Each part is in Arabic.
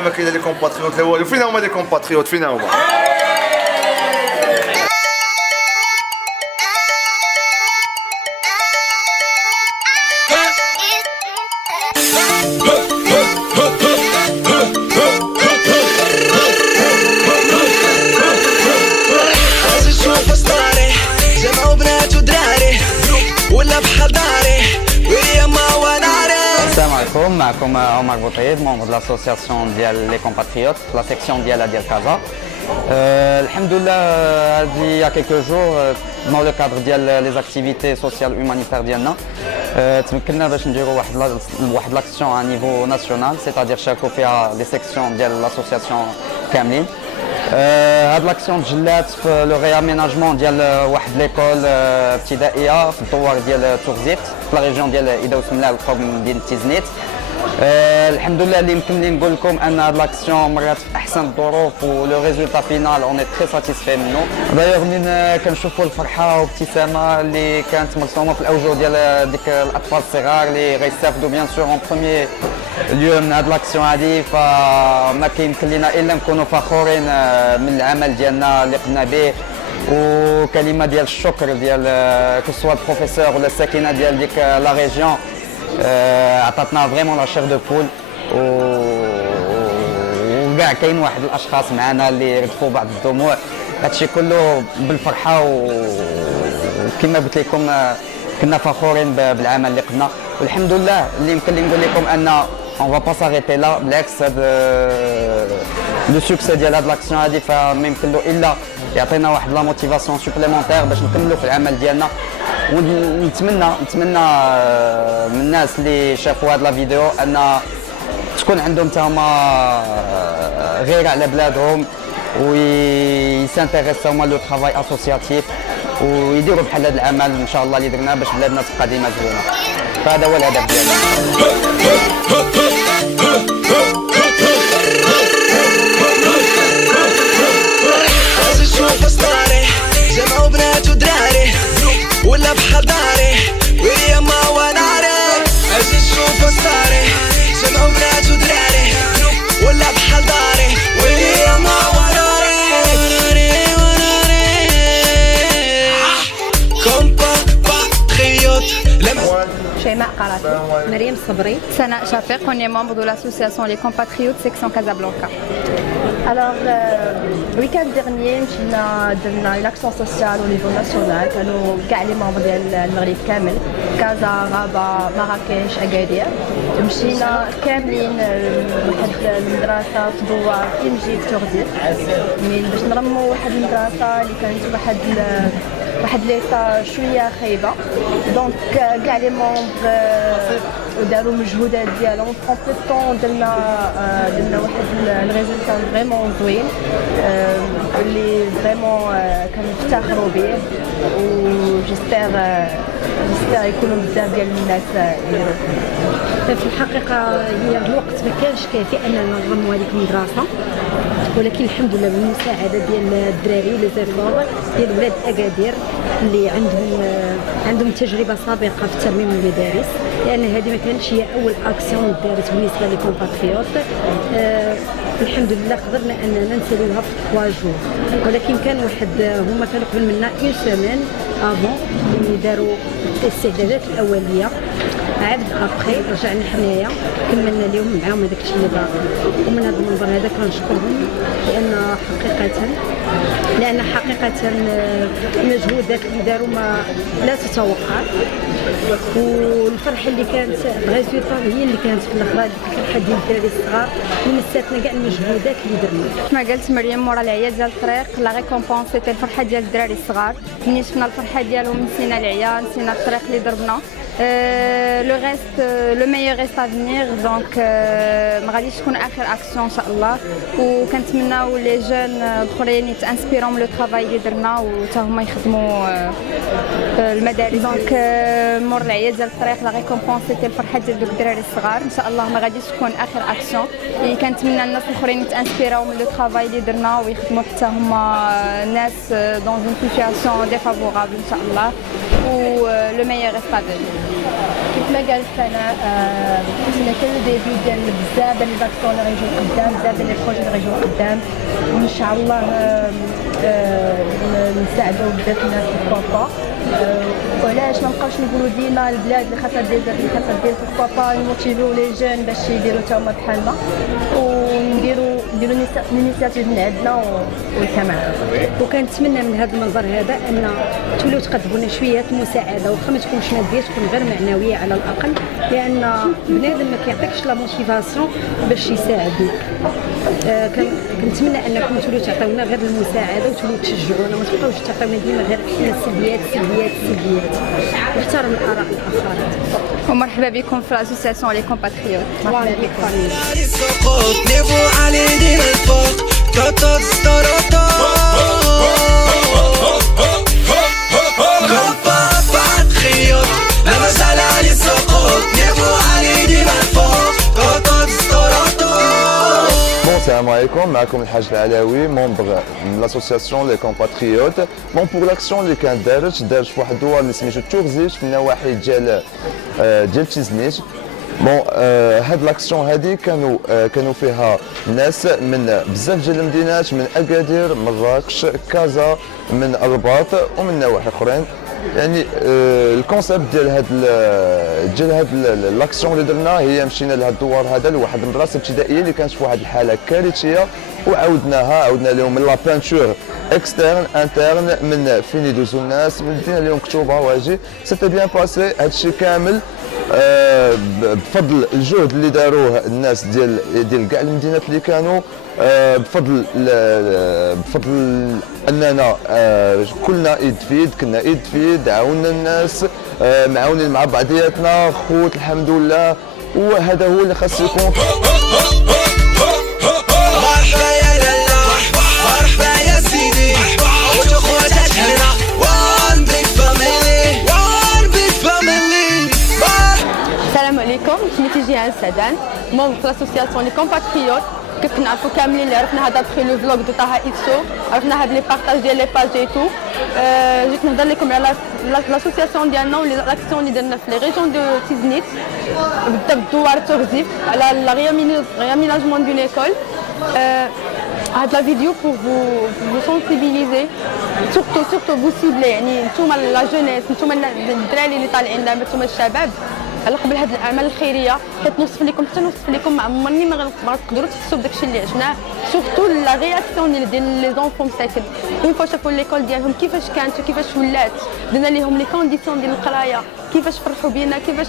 والله ما كاين لي كومباتريوت لا والو. فين هما لي كومباتريوت فين هما؟ معكم عمر بوطيب membre de l'association ديال لي كومباتريوت لا سيكسيون ديالها ديال كازا. الحمد لله هذه يا كيلكو جور dans le cadre ديال لي زاكتيفيتي سوسيال هومانيتير ديالنا تمكنا باش نديروا واحد لاكسيون على نيفو ناسيونال سيتادير شاركوا فيها لي سيكسيون ديال لاسوسياسيون كاملين. هاد لاكسيون تجلات في لو رياميناجمون ديال واحد ليكول ابتدائيه في الدوار ديال تورزيت في لا ريجيون ديال ايداو سملال القرب من مدينه تيزنيت. الحمد لله اللي يمكن لي نقول لكم ان هاد لاكسيون مرات في احسن الظروف ولو ريزولتا فينال اون تري ساتيسفي منه. دايوغ منين كنشوفوا الفرحه وابتسامه اللي كانت مرسومه في الاوجه ديال ديك الاطفال الصغار اللي غيستافدوا بيان سور اون بروميي اليوم من هاد لاكسيون هادي، فما كيمكن لنا الا نكونوا فخورين من العمل ديالنا اللي قمنا به. وكلمه ديال الشكر ديال كسوا البروفيسور ولا الساكنه ديال ديك لا ريجيون عطاتنا فريمون لا شير دو بول. وكاع كاين واحد الاشخاص معنا اللي ردفوا بعض الدموع، هادشي كله بالفرحه. وكما قلت لكم كنا فخورين بالعمل اللي قدنا، والحمد لله اللي يمكن لي نقول لكم ان اون فا با ساريتي لا، بالعكس هاد لو سوكسي ديال هاد لاكسيون هادي فما يمكن له الا يعطينا واحد لا موتيفاسيون سوبليمونتير باش نكملوا في العمل ديالنا. ونتمنى من الناس اللي شافوا هاد لا فيديو ان تكون عندهم حتى هما غير على بلادهم ويسانتيريساو هما لو ترافاي اسوسياتيف ويديروا بحال هذا العمل ان شاء الله اللي درنا باش بلادنا تبقى ديما زوينه. فهذا هو الهدف ديالنا. جمعوا بنات ودراري ولا بحال داري ويا ما وناري. اجي نشوف ستاري جمعوا بنات ودراري ولا بحال داري ويا ما وناري. كومباتريوت شيماء قراتي، مريم صبري، سناء شفيق. On est membre de l'association Les Compatriotes section Casablanca. Alors, le week-end dernier, on a une action sociale au niveau national. كانوا كاع لي ممبر ديال المغرب كامل، كازا، غابة، مراكش، أكادير. مشينا كاملين لواحد المدرسة في دوار في مجيد تورزيت باش نرموا واحد المدرسة اللي كانت واحد ليطا شويه خايبه. دونك كاع لي ممبر داروا مجهودات ديالهم في بو طون. درنا واحد الريزولتا فريمون زوين اللي فريمون كنفتخروا به، وجيسبر يكونوا بزاف ديال الناس يديروا. في الحقيقه هي الوقت ما كانش كافي اننا ننظموا هذيك المدرسه، ولكن الحمد لله بالمساعده ديال الدراري ولي زيفور ديال ولاد اكادير اللي عندهم تجربه سابقه في ترميم المدارس، لان هذه ما كانتش هي اول اكسيون دارت بالنسبه لي كومباتريوت. الحمد لله قدرنا اننا نساليوها في 3 جور، ولكن كان هما كانوا قبل منا اون سيمين افون اللي داروا الاستعدادات الاوليه. عاد ابخي رجعنا حنايا كملنا لهم معاهم هذاك الشيء اللي باقي. ومن هذا المنبر هذا كنشكرهم لان حقيقه المجهودات اللي داروا لا تتوقع، والفرحه اللي كانت الريزولتا هي اللي كانت في الاخر. الفرحه ديال الدراري الصغار ونساتنا كاع المجهودات اللي درنا. كما قالت مريم مورا العيا ديال الطريق لا ريكومبونس سيتي الفرحه ديال الدراري الصغار. ملي شفنا الفرحه ديالهم نسينا العيا، نسينا الطريق اللي ضربنا. لو ريست لو ميور ريست ا فينير. دونك ما غاديش تكون اخر اكسيون ان شاء الله، وكنتمناو لي جون الاخرين يتانسبيرون من لو طرافاي اللي درنا وحتى هما يخدموا المدارس. دونك مور العيا ديال الطريق لا ريكومبونس سيتي الفرحه ديال دوك الدراري الصغار. ان شاء الله ما غاديش تكون اخر اكسيون، اللي كنتمنى الناس الاخرين يتانسبيرون من لو طرافاي اللي درنا ويخدموا حتى هما ناس دون اون سيتوياسيون ديفافورابل ان شاء الله. ولو ميور ريست ا فينير. كيف ما قالت سناء كنا كان ديبي ديال بزاف ديال لي زاكسيون اللي غيجيو قدام، بزاف ديال لي بروجي اللي غيجيو قدام، وان شاء الله نساعدوا بزاف الناس بوركوا با. وعلاش ما نبقاوش نقولوا ديما البلاد اللي خاصها دير اللي خاصها دير بوركوا با نموتيفيو لي جون باش يديروا حتى هما بحالنا، ونديروا الانيسياتيف من عندنا والكمان. وكنتمنى من هذا المنظر هذا ان تولوا تقدموا لنا شويه المساعده، واخا ما تكونش ماديه تكون غير معنويه على الاقل، لان بنادم ما كيعطيكش لا موتيفاسيون باش يساعدك. كنتمنى انكم تولوا تعطيونا غير المساعده وتولوا تشجعونا، ما تبقاوش تعطيونا ديما غير السلبيات السلبيات السلبيات، واحترم الاراء الاخرين. ومرحبا بكم في الاسوسياسيون لي كومباتريوت. مرحبا بكم. Salam alaikum, معكم الحاج العلاوي ممبر من l'association les compatriotes. Bon pour l'action اللي كانت دارت في واحد الدوار اللي سميتو تورزيش في النواحي ديال تيزنيش. بون هاد لاكسيون هادي كانوا فيها ناس من بزاف ديال المدينات، من اكادير، مراكش، كازا، من الرباط ومن نواحي اخرين. يعني الكونسيبت ديال هاد لاكسيون اللي درنا هي مشينا لهاد الدوار هذا لواحد المدرسه ابتدائيه اللي كانت في واحد الحاله كارثيه، عاودنا لهم من لا بانتور اكسترن انترن من فين يدوزوا الناس، مدينا لهم كتوبه واجي. سيتي بيان باسي هادشي كامل بفضل الجهد اللي داروه الناس ديال كاع المدينات اللي كانوا، بفضل اننا كلنا ايد في يد، كنا ايد في يد، عاوننا الناس، معاونين مع بعضياتنا خوت الحمد لله، وهذا هو اللي خاص يكون. مرحبا يا لالا، مرحبا يا سيدي، عود اخواتك هنا، وان بيج فاميلي، وان بيج فاميلي. السلام عليكم، سميتي جيهان سعدان، ممبر في لاسوسياسيون لي كومباتريوت. كيف كنعرفوا كاملين اللي عرفنا هذا بخي لو فلوغ دو طه اكسو، عرفنا هاد لي بارطاج ديال لي باج اي تو. جيت نهضر لكم على لاسوسياسيون ديالنا ولي زاكسيون اللي درنا في لي ريجون دو تيزنيت، بالضبط دوار تورزيف على لا رياميناجمون دون ايكول. هاد لا فيديو بور فو سونسيبيليزي، سورتو فو سيبلي، يعني نتوما لا جونيس، نتوما الدراري اللي طالعين دابا، نتوما الشباب، على قبل هاد الاعمال الخيريه حيت نوصف لكم ما عمرني ما تقدروا تحسوا بداكشي اللي عشناه، سورتو لا رياكسيون ديال لي زونفون مساكن اون فوا شافوا ليكول ديالهم كيفاش كانت وكيفاش ولات، درنا ليهم لي كونديسيون ديال القرايه، كيفاش فرحوا بينا، كيفاش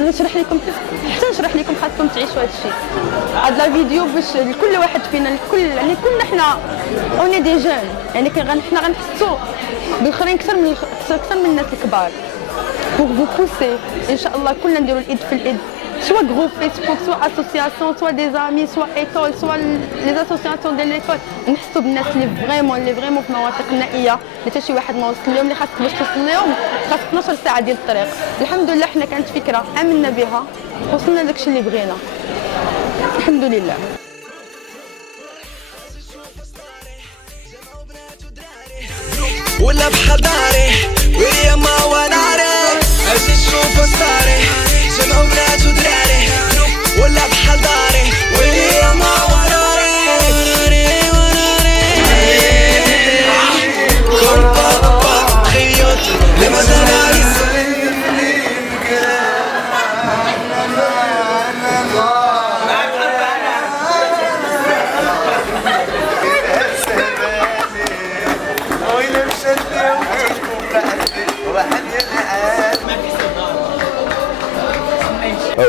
نشرح لكم حتى نشرح لكم خاصكم تعيشوا هادشي. هاد لا فيديو باش لكل واحد فينا، يعني كلنا حنا اوني دي جون، يعني حنا غنحسوا بالاخرين اكثر من الناس الكبار. pour vous pousser ان شاء الله كلنا نديروا الايد في الايد، سواء جروب فيسبوك، سواء اسوسياسيون، سواء دي زامي، سواء ايكول، سواء لي اسوسياسيون ديال ليكول، نحسوا بالناس اللي فريمون في مناطق نائيه اللي حتى شي واحد ما وصل لهم، اللي خاصك باش توصل لهم خاصك 12 ساعه ديال الطريق. الحمد لله حنا كانت فكره امنا بها، وصلنا لداكشي اللي بغينا الحمد لله. ولا بحال داري ويا ما وناري، اجي نشوف صاري جمعوا بنات ودراري، ولا بحال داري ويا ما وناري، كومباتريوت لي مازال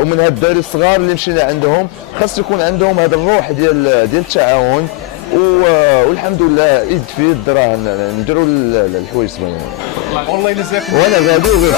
ومن هاد الدراري الصغار اللي مشينا عندهم خاص يكون عندهم هذا الروح ديال التعاون، والحمد لله ايد في يد راه نديروا الحوايج زوينين. والله يجزاكم. وانا غادي وغير